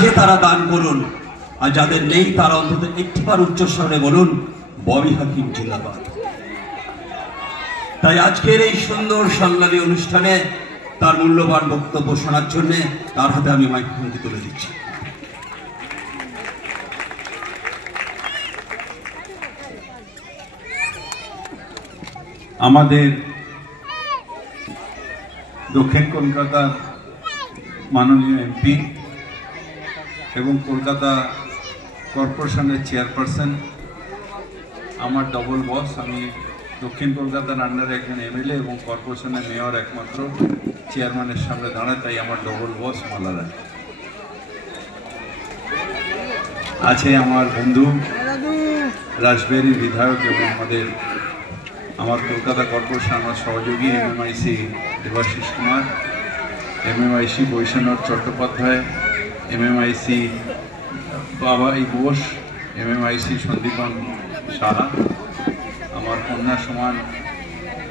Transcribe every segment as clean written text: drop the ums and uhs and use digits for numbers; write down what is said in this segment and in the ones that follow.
আছে তারা দান করুন, আর যাদের নেই তারা অন্তত একটিবার উচ্চস্বরে বলুন ববি হাকিম জিন্দাবাদ। তাই আজকের এই সুন্দর সম্মানী অনুষ্ঠানে তার মূল্যবান বক্তব্য শোনার জন্য তার হাতে আমি মাইক্রোফোনটি তুলে দিচ্ছি। আমাদের দক্ষিণ কলকাতার মাননীয় এমপি এবং কলকাতা কর্পোরেশনের চেয়ারপারসন, আমার ডবল বস। আমি দক্ষিণ কলকাতার আন্ডারে একজন এমএলএ এবং কর্পোরেশনের মেয়র একমাত্র চেয়ারম্যানের সামনে দাঁড়ায়, তাই আমার ডবল বস মালারা আছে। আমার বন্ধু রাজবাড়ির বিধায়ক এবং আমার কলকাতা কর্পোরেশন আমার সহযোগী এমএমআইসি দেবাশিস কুমার, এমএমআইসি বৈষ্ণব চট্টোপাধ্যায়, এমএমআইসি বাবাই বোস, এমএমআইসি সন্দীপন সাহা, আমার কন্যা সমান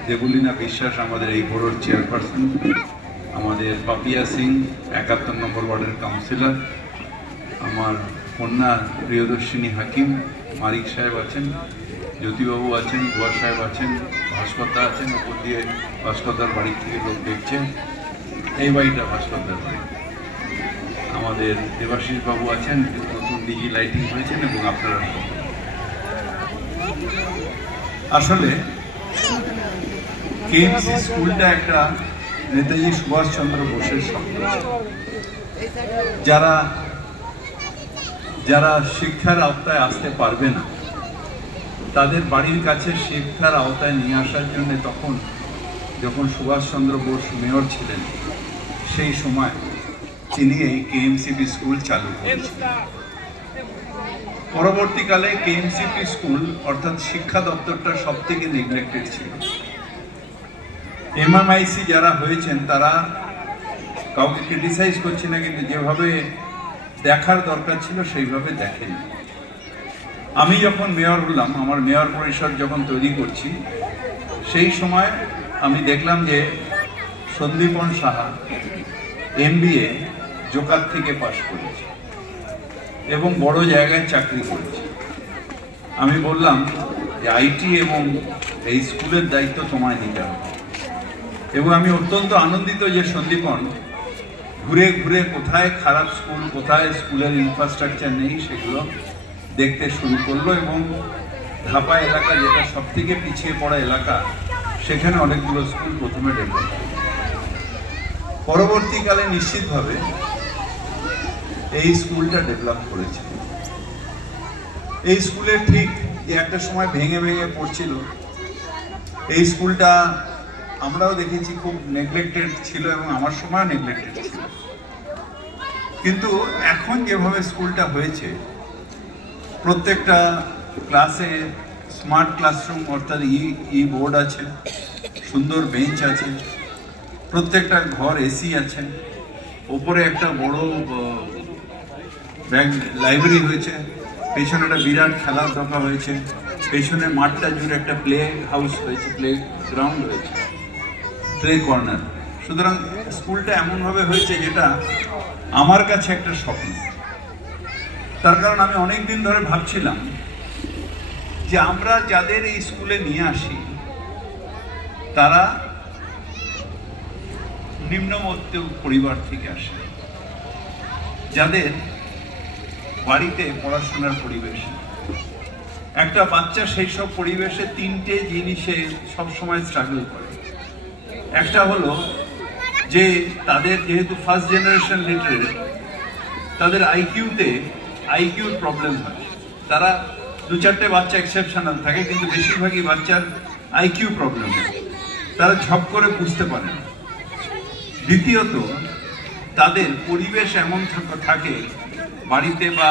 দেবলীনা বিশ্বাস আমাদের এই বোর্ডের চেয়ারপারসন, আমাদের পাপিয়া সিং ৭১ নম্বর ওয়ার্ডের কাউন্সিলর, আমার কন্যা প্রিয়দর্শিনী হাকিম, মালিক সাহেব আছেন, জ্যোতিবাবু আছেন, গোয়া সাহেব আছেন, ভাস্করদা আছেন, ওপর দিয়ে ভাস্করদার বাড়ির থেকে লোক দেখছেন, এই বাড়িটা ভাস্করদার বাড়ি। আমাদের দেবাশিস বাবু আছেন, নতুন ডিজি লাইটিং হয়েছেন এবং আপনারা আসলে কেএমসি স্কুলটা একটা নেতাজি সুভাষচন্দ্র বোসের স্বপ্ন। যারা শিক্ষার আওতায় আসতে পারবে না তাদের বাড়ির কাছে শিক্ষার আওতায় নিয়ে আসার জন্য যখন সুভাষচন্দ্র বোস মেয়র ছিলেন সেই সময় তিনি এই কেএমসিপি স্কুল চালু করেছিলেন। পরবর্তীকালে কেএমসিপি স্কুল অর্থাৎ শিক্ষা দপ্তরটা সব থেকে নেগলেক্টেড ছিল। এমএমআইসি যারা হয়েছেন তারা কাউকে ক্রিটিসাইজ করছে না, কিন্তু যেভাবে দেখার দরকার ছিল সেইভাবে দেখেনি। আমি যখন মেয়র হলাম, আমার মেয়র পরিষদ যখন তৈরি করছি, সেই সময় আমি দেখলাম যে সন্দীপন সাহা MBA জোকার থেকে পাশ করেছে এবং বড় জায়গায় চাকরি করেছে। আমি বললাম যে আইটি এবং এই স্কুলের দায়িত্ব তোমায় নিতে হবে, এবং আমি অত্যন্ত আনন্দিত যে সন্দীপন ঘুরে ঘুরে কোথায় খারাপ স্কুল, কোথায় স্কুলের ইনফ্রাস্ট্রাকচার নেই সেগুলো দেখতে শুরু করলো, এবং ঢাপা এলাকা যেটা সব থেকে পিছিয়ে পড়া এলাকা সেখানে অনেকগুলো স্কুল প্রথমে ডেভেলপ হয়। পরবর্তীকালে নিশ্চিতভাবে এই স্কুলটা ডেভেলপ করেছে। এই স্কুলে ঠিক একটা সময় ভেঙে ভেঙে পড়ছিল। এই স্কুলটা আমরাও দেখেছি খুব নেগলেক্টেড ছিল এবং আমার সময় নেগলেক্টেড ছিল, কিন্তু এখন যেভাবে স্কুলটা হয়েছে, প্রত্যেকটা ক্লাসে স্মার্ট ক্লাসরুম অর্থাৎ ই বোর্ড আছে, সুন্দর বেঞ্চ আছে, প্রত্যেকটা ঘর এসি আছে, ওপরে একটা বড় লাইব্রেরি হয়েছে, পেছনে একটা বিরাট খেলার দোকা হয়েছে, পেছনে মাঠটা জুড়ে একটা প্লে হাউস হয়েছে, প্লে গ্রাউন্ড হয়েছে, প্লে কর্নার। সুতরাং স্কুলটা এমনভাবে হয়েছে যেটা আমার কাছে একটা স্বপ্ন। তার কারণ আমি অনেক দিন ধরে ভাবছিলাম যে আমরা যাদের এই স্কুলে নিয়ে আসি তারা নিম্নমধ্য পরিবার থেকে আসে, যাদের বাড়িতে পড়াশোনার পরিবেশ। একটা বাচ্চা সেই সব পরিবেশে তিনটে জিনিসে সবসময় স্ট্রাগল করে। একটা হলো যে তাদের যেহেতু ফার্স্ট জেনারেশন লিটারেট, তাদের আইকিউর প্রবলেম হয়। তারা 2-4টে বাচ্চা এক্সেপশনাল থাকে, কিন্তু বেশিরভাগই বাচ্চার আইকিউ প্রবলেম হয়, তারা ঝপ করে বুঝতে পারে না। দ্বিতীয়ত, তাদের পরিবেশ এমন থাকে বাড়িতে বা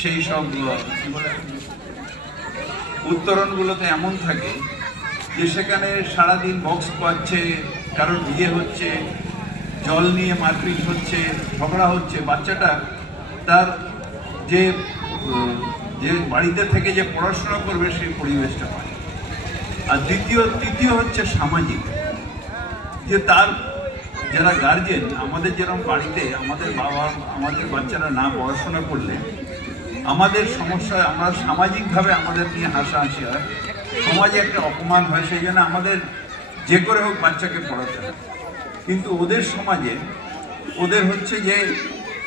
সেই সব কি বলে উত্তরণগুলোতে এমন থাকে যে সেখানে সারাদিন বক্স পাচ্ছে, কারোর বিয়ে হচ্ছে, জল নিয়ে মারপিট হচ্ছে, ঝগড়া হচ্ছে। বাচ্চাটা তার যে বাড়িতে থেকে যে পড়াশোনা করবে সেই পরিবেশটা পায়। আর তৃতীয় হচ্ছে সামাজিক, যে তার যারা গার্জেন, আমাদের যেরকম বাড়িতে আমাদের বাচ্চারা না পড়াশোনা করলে আমাদের সমস্যা, আমরা সামাজিকভাবে আমাদের নিয়ে হাসাহাসি হয়, সমাজে একটা অপমান হয়, সেই জন্য আমাদের যে করে হোক বাচ্চাকে পড়াতে হয়। কিন্তু ওদের সমাজে ওদের হচ্ছে যে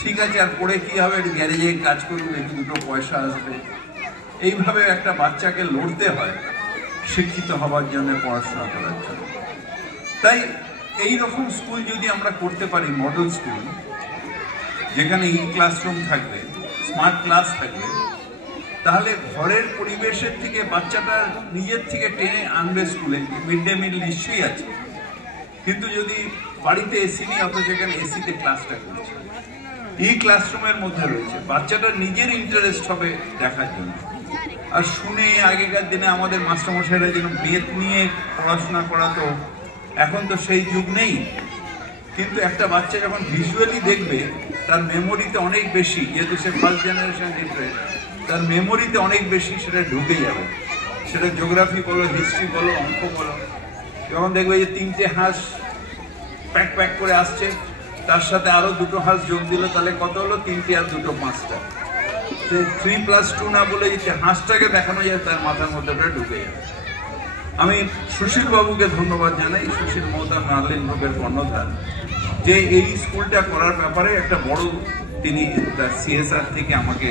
ঠিক আছে আর পড়ে কী হবে, একটু গ্যারেজে কাজ করুন, একটু দুটো পয়সা আসবে, এইভাবে একটা বাচ্চাকে লড়তে হয় শিক্ষিত হবার জন্য, পড়াশোনা করার জন্য। তাই এই রকম স্কুল যদি আমরা করতে পারি, মডেল স্কুল যেখানে ক্লাসরুম থাকবে, স্মার্ট ক্লাস থাকবে, তাহলে ঘরের পরিবেশের থেকে বাচ্চাটা নিজের থেকে টেনে আনবে স্কুলে। মিড ডে মিল নিশ্চয়ই আছে, কিন্তু যদি বাড়িতে এসি নেই অথচ সেখানে এসিতে ক্লাসটা করছে, ক্লাসরুমের মধ্যে রয়েছে, বাচ্চাটা নিজের ইন্টারেস্ট হবে দেখার জন্য। আর শুনে আগেকার দিনে আমাদের মাস্টারমশাইরা যেন বেত নিয়ে পড়াশোনা করাতো, এখন তো সেই যুগ নেই। কিন্তু একটা বাচ্চা যখন ভিজুয়ালি দেখবে, তার মেমোরিতে অনেক বেশি, যেহেতু সে ফার্স্ট জেনারেশন লিটারেট, তার মেমোরিতে অনেক বেশি সেটা ঢুকে যাবে। সেটা জিওগ্রাফি বলো, হিস্ট্রি বলো, অঙ্ক বলো। যখন দেখবে যে 3টে হাঁস প্যাক প্যাক করে আসছে, তার সাথে আরো 2টো হাঁস যোগ দিল, তাহলে কত হলো? 3টে আর 2টো 5টা। 3+2 না বলে যে হাঁসটাকে দেখানো যায়, তার মাথার মধ্যে ওটা ঢুকে যাবে। আমি সুশীল বাবুকে ধন্যবাদ জানাই, সুশীল মমতা মার্লিন গ্রুপের কর্ণধার, যে এই স্কুলটা করার ব্যাপারে একটা বড়, তিনি সিএসআর থেকে আমাকে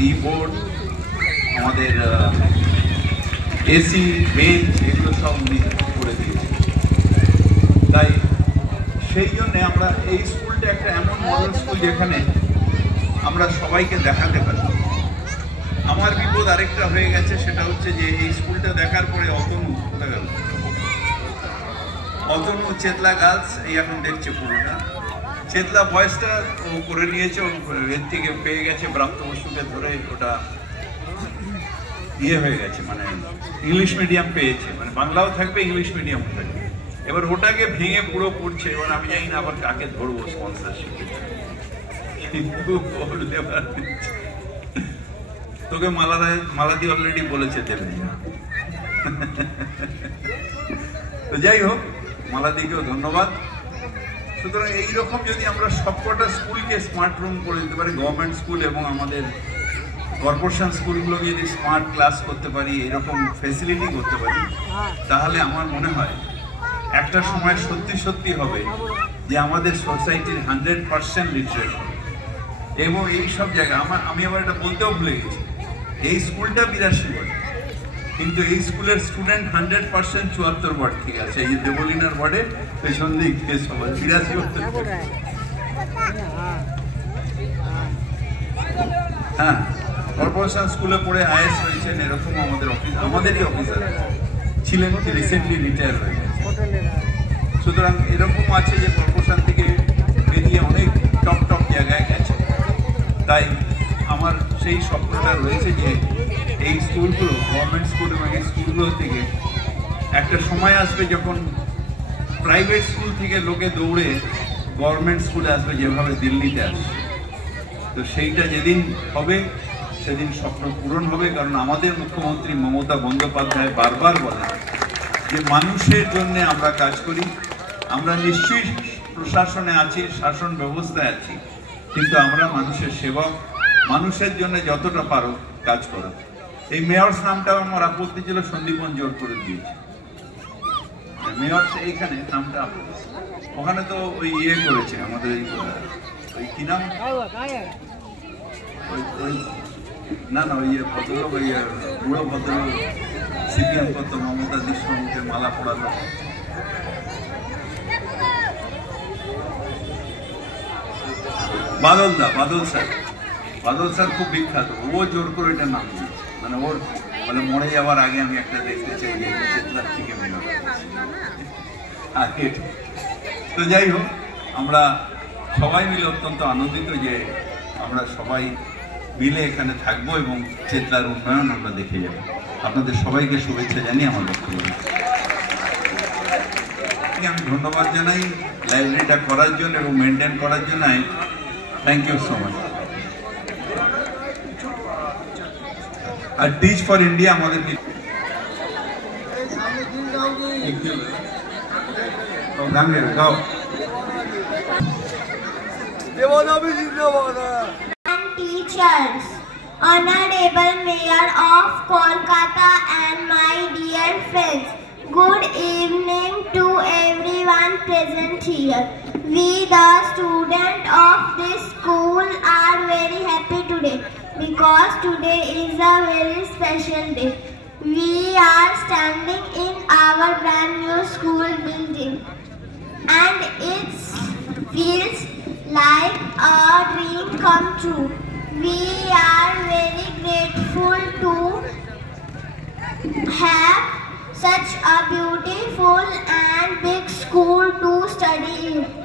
এই বোর্ড, আমাদের এসি, বেঞ্চ, এগুলো সব উনি করে দিয়েছে। তাই সেই জন্যে আমরা এই স্কুলটা একটা এমন মডেল স্কুল যেখানে আমরা সবাইকে দেখাতে পারি। আমার বিপদ আরেকটা হয়ে গেছে, সেটা হচ্ছে যে এই স্কুলটা দেখার পরে অতনু চেতলা গার্লস এই এখন দেখছে পুরোটা। চেতলা বয়সটা ও করে নিয়েছে, ও এর থেকে পেয়ে গেছে প্রাপ্তবয়স্ককে ধরে, ওটা হয়ে গেছে, মানে ইংলিশ মিডিয়াম পেয়েছে, মানে বাংলাও থাকবে, ইংলিশ মিডিয়াম থাকবে। এবার ওটাকে ভেঙে পুরো পড়ছে। এবার আমি জানি না আবার কাকে ধরবো স্পন্সরশিপ, কিন্তু তোকে মালাদি অলরেডি বলেছে দেবে। তো যাই হোক, মালাদিকেও ধন্যবাদ। সুতরাং এইরকম যদি আমরা সবকটা স্কুলকে স্মার্ট রুম করে দিতে পারি, গভর্নমেন্ট স্কুল এবং আমাদের কর্পোরেশন স্কুলগুলোকে যদি স্মার্ট ক্লাস করতে পারি, এরকম ফেসিলিটি করতে পারি, তাহলে আমার মনে হয় একটা সময় সত্যি সত্যি হবে যে আমাদের সোসাইটির 100% লিটারেট। এবং এই সব জায়গায় আমি আবার এটা বলতেও ভুলে গেছি, এই স্কুলটা 82 ওয়ার্ড, কিন্তু এই স্কুলের স্টুডেন্ট 100% 74 ওয়ার্ড থেকে আছে। এই দেবলিনার ওয়ার্ডে পেছন দিক থেকে সবাই 82 ওয়ার্ড। হ্যাঁ, কর্পোরেশন স্কুলে পড়ে আইএস হয়েছেন, এরকম আমাদেরই অফিসার ছিলেন, রিসেন্টলি রিটায়ার হয়ে গেছে। সুতরাং এরকম আছে যে কর্পোরেশন থেকে বেরিয়ে অনেক টপ জায়গায় গেছে। তাই আমার সেই স্বপ্নটা রয়েছে যে এই স্কুলগুলো, গভর্নমেন্ট স্কুল এবং এই স্কুলগুলো থেকে একটা সময় আসবে যখন প্রাইভেট স্কুল থেকে লোকে দৌড়ে গভর্নমেন্ট স্কুলে আসবে, যেভাবে দিল্লিতে আসে। তো সেইটা যেদিন হবে সেদিন স্বপ্ন পূরণ হবে। কারণ আমাদের মুখ্যমন্ত্রী মমতা বন্দ্যোপাধ্যায় বারবার বলেন যে মানুষের জন্য আমরা কাজ করি। আমরা নিশ্চয়ই প্রশাসনে আছি, শাসন ব্যবস্থায় আছি, কিন্তু আমরা মানুষের সেবক, মানুষের জন্য যতটা পারো কাজ করো। এই মেয়র্স নামটাও আমার আপত্তি ছিল, সন্দীপন জোর করে দিয়েছে। মেয়র্স এইখানে নামটা ওখানে তো ওই করেছে আমাদের ওই কি নাম, না ওই ভদ্রলোক, ওই বুড়ো ভদ্রলোক সিপিএম করতো, মমতা দেশমুখে মালা পড়ালো। বাদল স্যার খুব বিখ্যাত, ও জোর করে এটা নাম দিয়েছে। মানে ওর বলে মরে যাওয়ার আগে আমি একটা দেখতে চাই যে চেতলার থেকে মেয়র। তো যাই হোক, আমরা সবাই মিলে অত্যন্ত আনন্দিত যে আমরা সবাই মিলে এখানে থাকবো এবং চেতলার উন্নয়ন আমরা দেখে যাব। আপনাদের সবাইকে শুভেচ্ছা জানিয়ে আমার বক্তব্য আমি ধন্যবাদ জানাই লাইব্রেরিটা করার জন্য এবং মেনটেন করার জন্য। Thank you so much. আর টিচ ফর ইন্ডিয়া আমাদের গান গাও। And teachers, Honorable Mayor of Kolkata and my dear friends, good evening to everyone present here. We the students of this school are very happy today because today is a very special day. We are standing in our brand new school building and it feels like a dream come true. We are very grateful to have such a beautiful and big school to study in.